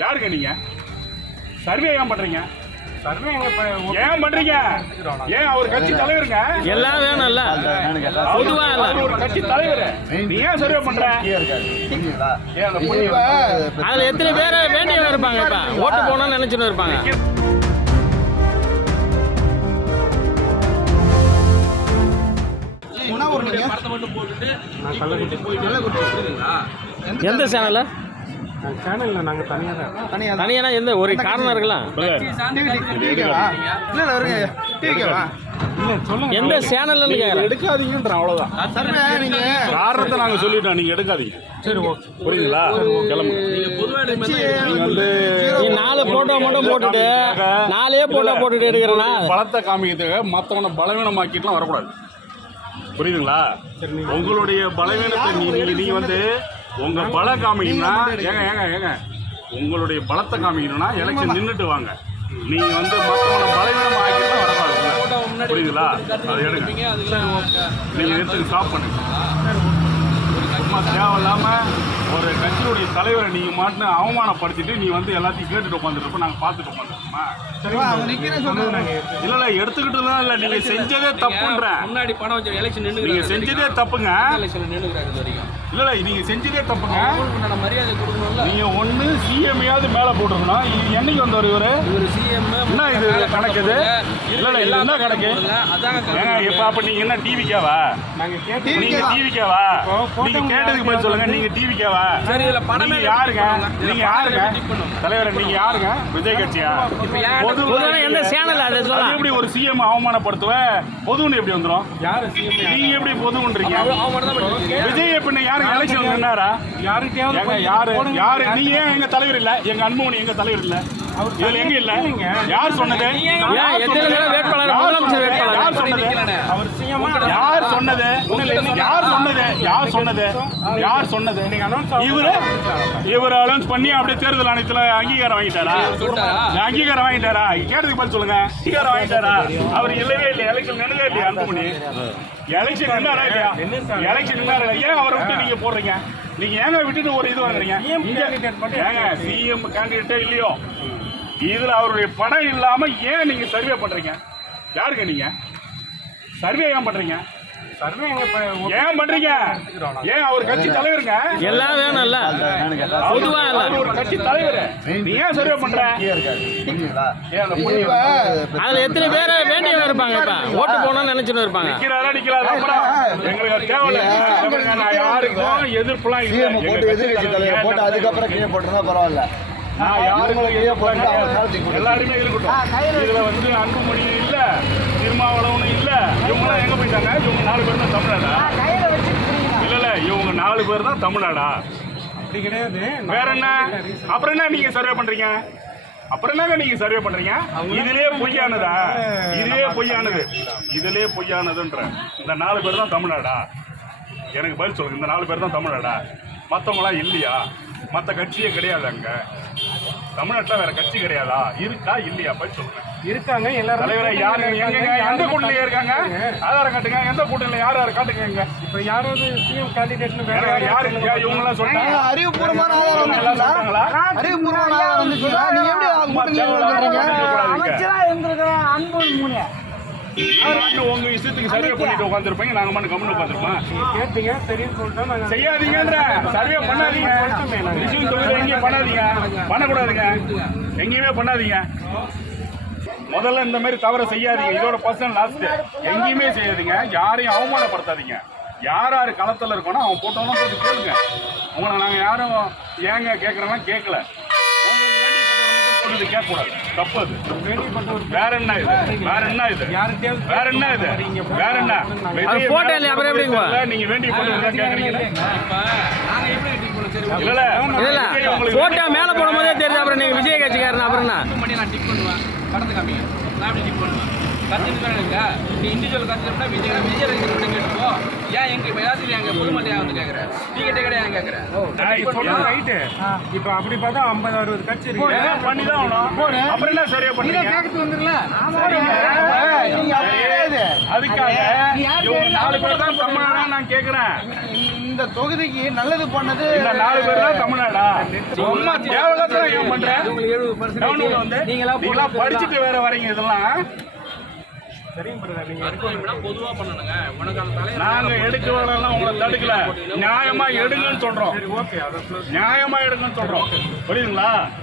யாருங்க நீங்க சர்வே ஏன் பண்றீங்க? சர்வே ஏன் பண்றீங்க? ஏன் அவர் கட்சி தலைவருங்க? எல்லாம் வேணும்ல, பொதுவா ஒரு கட்சி தலைவர், நீ ஏன் சர்வே பண்ற? அதுல எத்தனை பேர் வேண்டியவங்க இருப்பாங்க, இப்ப ஓட்டு போகணும்னு நினைச்சுட்டு இருப்பாங்க. எந்த சேனல்ல? சேனல்ல நாங்க தனியா எந்த ஒரு காரணம் இருக்கலாம். எந்த சேனல்ல எடுக்காதீங்கன்ற அவ்வளவுதான் காரணத்தை நாங்க சொல்லிட்டோம். நீங்க எடுக்காதீங்க, சரி ஓகே, புரியுதுங்களா? கிளம்புங்க. நீ 4 போட்டோ மட்டும் போட்டுட்டு 4 போட்டோ போட்டுட்டு எடுக்கிறேன்னா பலத்தை காமிக்கிறதுக்காக மற்றவனை பலவீனமாக்கிட்டுலாம் வரக்கூடாது, புரியுதுங்களா? உங்களுடைய பலவீனத்தை நீ வந்து உங்க பலம் காமிக்கணும்னா ஏங்க உங்களுடைய பலத்தை காமிக்கணும்னா எலெக்ஷன் நின்றுட்டு வாங்க. நீங்க வந்து மற்றவனை பலவீனம் ஆக்கிட்டு வரக்கூடாது, புரியுதுங்களா? அதை எடுங்க, நீங்க எடுத்து ஸ்டாப் பண்ணுங்க. சும்மா தேவையில்லாம ஒரு கட்சியுடைய தலைவரை நீங்க மாட்டுன்னு அவமானப்படுத்திட்டு நீ வந்து எல்லாத்தையும் கேட்டுட்டு உட்காந்துருப்ப நாங்க பார்த்துட்டு உட்காந்துருக்கோமா? இல்ல எடுத்துக்கிட்டுலாம் இல்ல, நீங்க செஞ்சதே தப்புன்ற. முன்னாடி பணம் வச்சு எலெக்ஷன் நீங்க செஞ்சதே தப்புங்க. இல்ல நீங்க செஞ்சதே தப்புங்க. மரியாதை கொடுக்கணும்ல. நீங்க ஒண்ணு சிஎம்யாவது மேல போட்டுருக்கணும். என்னைக்கு வந்தவர் இவரு சிஎம்? என்ன இது கணக்குது? இல்ல இல்ல என்ன கணக்கு? ஏங்க இப்ப அப்ப நீங்க என்ன டிவிக்காவா? நீங்க டிவிக்காவா? நீங்க கேட்டதுக்கு பதில் சொல்லுங்க. நீங்க டிவிக்காவா? நீங்க யாருங்க? நீங்க யாருங்க தலைவர்? நீங்க யாருங்க? விஜய் கட்சியா? எந்த சேனல்? எப்படி ஒரு சிஎம் அவமானப்படுத்துவ? பொதுன்னு எப்படி வந்துடும்? நீங்க எப்படி பொதுன்றீங்க? விஜய் பின்ன யாரு எலெக்ஷன் நின்னாரா? யாரு? நீங்க ஏன் எங்க தலைவர் இல்ல? எங்க அன்புமணி எங்க தலைவர் இல்ல? இதுல எங்க இல்ல? யார் சொன்னது? யார் சொன்னது? யார் சொன்னது? இவர் அனௌன்ஸ் பண்ணி அப்படியே தேர்தல் ஆணையத்துல அங்கீகாரம் வாங்கிட்டாரா? அங்கீகாரம் வாங்கிட்டாரா? கேட்டதுக்கு பதில் சொல்லுங்க. அங்கீகாரம் வாங்கிட்டாரா? அவர் இல்லவே இல்லை, எலெக்ஷன் நின்னதே இல்லையா அன்புமணி? எலெக்ஷன் நின்னாரா இல்லையா? எலெக்ஷன் நின்னாரா? ஏன் அவரை விட்டு நீங்க போடுறீங்க? நீங்க ஏங்க விட்டுட்டு ஒரு இது வாங்குறீங்க? ஏங்க சிஎம் கேண்டிடேட்டே இல்லையோ, இதுல அவருடைய படம் இல்லாம ஏன் நீங்க சர்வே பண்றீங்க? யாருங்க நீங்க சர்வே ஏன் பண்றீங்க? ஏன் பண்றீங்க? ஏன் அவர் கட்சி தலைவருங்க? எல்லாம் வேணும்ல, பொதுவா ஒரு கட்சி தலைவர், நீ ஏன் சர்வே பண்ற? அதுல எத்தனை பேர் வேண்டியவங்க இருப்பாங்க, இப்ப ஓட்டு போகணும்னு நினைச்சுட்டு இருப்பாங்க. நிக்கிறாரா அப்புறம் எங்களுக்கு தேவையில்லை, யாருக்கும் எதிர்ப்புலாம் இல்லை. போட்டு அதுக்கப்புறம் கீழே போட்டுருந்தா பரவாயில்ல. எல்லாருமே இருக்கட்டும். இதுல வந்து அன்புமணியும் இல்ல, திருமாவளவனும் இல்ல. இவங்கெல்லாம் எங்க போயிட்டாங்க? இவங்க 4 பேர் தான் தமிழ்நாடா? இல்ல இவங்க 4 பேர் தான் தமிழ்நாடா? அப்படி கிடையாது. வேற என்ன? அப்புறம் என்ன நீங்க சர்வே பண்றீங்க? அப்புறம் என்னங்க நீங்க சர்வே பண்றீங்க? இதுலயே பொய்யானதா? இதுலயே பொய்யானதுன்ற இந்த 4 பேர் தான் தமிழ்நாடா? எனக்கு பதில் சொல்லுங்க. இந்த 4 பேர் தான் தமிழ்நாடா? மற்றவங்களாம் இல்லையா? மற்ற கட்சியே கிடையாது அங்க தமிழ்நாட்டில்? வேற கட்சி கிடையாதா? இருக்கா இல்லையா? பதில் சொல்லுங்க. இருக்காங்க எல்லாரும். தலைவரை யாரு எந்த கூட்டணியில இருக்காங்க? ஆதாரம் காட்டுங்க. எந்த கூட்டணியில யார் யாரு காட்டுங்க? இங்க இப்ப யாராவது சிஎம் கேண்டிடேட்னு யாரு இவங்க எல்லாம் சொல்றாங்க? அறிவுபூர்வமான உங்க இஷ்டத்துக்கு சர்வே பண்ணிட்டு உட்காந்துருப்பீங்க. நாங்க மட்டும் கம்முன்னு உட்காந்துருப்போம். கேட்டீங்க, சரின்னு சொல்லிட்டோம். செய்யாதீங்கன்ற சர்வே பண்ணாதீங்க. எங்கேயும் பண்ணாதீங்க, பண்ணக்கூடாதுங்க, எங்கேயுமே பண்ணாதீங்க. முதல்ல இந்த மாதிரி தவறை செய்யாதீங்க. இதோட பர்சனல் லாஸ்ட். எங்கேயுமே செய்யாதீங்க. யாரையும் அவமானப்படுத்தாதீங்க. யார் யார் களத்தில் இருக்கணும் அவன் போட்டோம்னா போட்டு கேளுங்க. உங்களை நாங்கள் யாரும் ஏங்க கேட்குறோம்னா கேட்கல. கேட்கக்கூடாது, தப்பு அது. வேற என்ன இது? வேற என்ன இது? வேற என்ன இது? வேற என்ன? நீங்க வேண்டிய கேட்கறீங்க. இல்ல போட்டோ மேல போடும் போதே தெரியுது. அப்புறம் நீங்க விஜய் கட்சிக்காரன் அப்புறம் நான் டிக் பண்ணுவேன். படத்தை காமிங்க, நான் அப்படி டிக் பண்ணுவேன். கத்துட்டு தானே இருக்கா? நீ இண்டிவிஜுவல் கத்துட்டா விஜய் ரசிகர்கிட்ட கேட்டுப்போ. ஏன் எங்க இப்ப ஏதாச்சும் எங்க பொதுமக்கள் வந்து கேட்கறேன், நீ கிட்ட கிடையாது கேட்கறேன். ரைட்டு. இப்ப அப்படி பார்த்தா 50-60 கட்சி இருக்கு. பண்ணிதான் ஆகணும். அப்புறம் என்ன சரியா பண்ணீங்க? கேட்கறது வந்துடல. அதுக்காக இவங்க 4 பேர் தான் தமிழ்நாடு நான் கேட்கிறேன். இந்த தொகுதிக்கு நல்லது பண்ணது இந்த 4 பேர் தான் தமிழ்நாடா சும்மா தேவையில்லாத ஏன் பண்ற கவர்மெண்ட் வந்து நீங்களா படிச்சுட்டு வேற வரீங்க இதெல்லாம் பொதுவா பண்ணணுங்க உனக்கான தலை நாங்க எடுக்க வரலாம் உங்களை தடுக்கல நியாயமா எடுங்கன்னு சொல்றோம் ஓகே அதை நியாயமா எடுங்கன்னு சொல்றோம் புரியுதுங்களா